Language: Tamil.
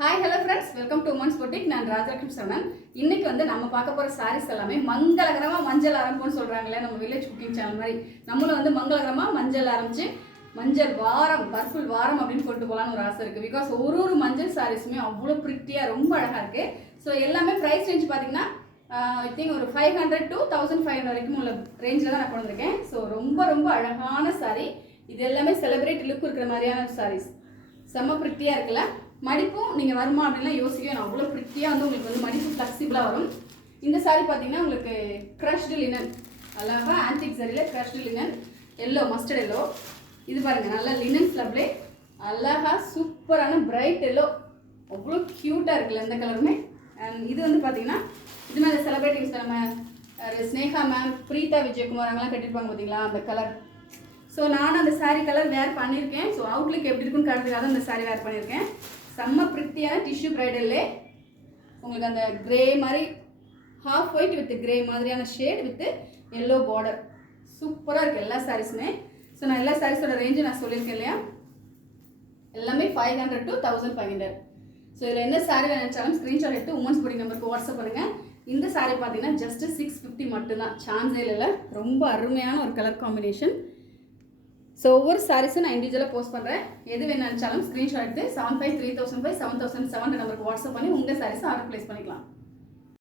Hi hello friends, welcome to women's boutique. நான் ராஜலட்சுமி சரவணன். இன்னைக்கு வந்து நம்ம பார்க்க போகிற சாரீஸ் எல்லாமே மங்களகரமாக மஞ்சள் ஆரம்பம்னு சொல்கிறாங்களே, நம்ம வில்லேஜ் குக்கிங் சேனல் மாதிரி நம்மளும் வந்து மங்களகரமாக மஞ்சள் ஆரம்பித்து மஞ்சள் வாரம், பர்ஃபுல் வாரம் அப்படின்னு கொண்டு போகலான்னு ஒரு ஆசை இருக்குது. பிகாஸ் ஒரு மஞ்சள் சாரீஸுமே அவ்வளோ ப்ரிட்டியாக ரொம்ப அழகாக இருக்குது. ஸோ எல்லாமே ப்ரைஸ் ரேஞ்ச் பார்த்தீங்கன்னா ஐ திங்க் ஒரு 500 to 1500 வரைக்கும் உள்ள ரேஞ்சில் தான் நான் கொண்டு வந்திருக்கேன். ஸோ ரொம்ப அழகான சாரீ. இது எல்லாமே செலிப்ரேட் லுக் இருக்கிற மாதிரியான சாரீஸ். செம்ம ப்ரிட்டியாக இருக்குல்ல. மடிப்பும் நீங்கள் வருமா அப்படின்லாம் யோசிக்க வேணும். அவ்வளோ ப்ரிட்டியாக வந்து உங்களுக்கு வந்து மடிப்பு ஃப்ளெக்சிபிளாக வரும். இந்த சாரீ பார்த்தீங்கன்னா உங்களுக்கு க்ரஷ்டு லினன், அழகாக ஆன்டிக் சாரியில் crushed linen, yellow, mustard yellow. இது பாருங்கள், நல்லா லினன் ஃப்ளப்லே அழகாக சூப்பரான பிரைட் எல்லோ, அவ்வளோ க்யூட்டாக இருக்குல்ல இந்த கலருமே. அண்ட் இது வந்து பார்த்தீங்கன்னா இது மேலே செலிப்ரேட்டிங்ஸ் நம்ம ஸ்னேகா மேம், பிரீதா விஜயகுமார் அவங்களாம் கட்டியிருப்பாங்க பார்த்தீங்களா, அந்த கலர். ஸோ நானும் அந்த சாரீ கலர் வேர் பண்ணியிருக்கேன். ஸோ அவுட்லுக் எப்படி இருக்குன்னு காட்டுறதுக்காக அந்த சாரீ வேர் பண்ணியிருக்கேன். செம்ம ப்ரிட்டியான டிஷ்யூ ப்ரைடல்லே உங்களுக்கு அந்த கிரே மாதிரி ஹாஃப் ஒயிட் வித் கிரே மாதிரியான ஷேட் வித் எல்லோ பார்டர் சூப்பராக இருக்குது எல்லா சாரீஸுமே. ஸோ நான் எல்லா சாரீஸோட ரேஞ்சு நான் சொல்லியிருக்கேன் இல்லையா, எல்லாமே 500 to 1500. ஸோ இதில் என்ன சாரீ நினச்சாலும் ஸ்க்ரீன்ஷாட் எடுத்து உமன்ஸ் பொட்டிக் நம்பருக்கு வாட்ஸ்அப் பண்ணுங்கள். இந்த சாரீ பார்த்தீங்கன்னா ஜஸ்ட் 650 மட்டும்தான், சான்ஸே இல்லை. ரொம்ப அருமையான ஒரு கலர் காம்பினேஷன். ஸோ ஒவ்வொரு சாரீஸும் நான் இண்டிவிஜுவலாக போஸ்ட் பண்ணுறேன். எது வேணாலும் ஸ்க்ரீன்ஷாட் எடுத்து 753005 7707 நம்பருக்கு வாட்ஸ்அப் பண்ணி உங்கள் சாரீஸை ஆர்டர் ப்ளேஸ் பண்ணிக்கலாம்.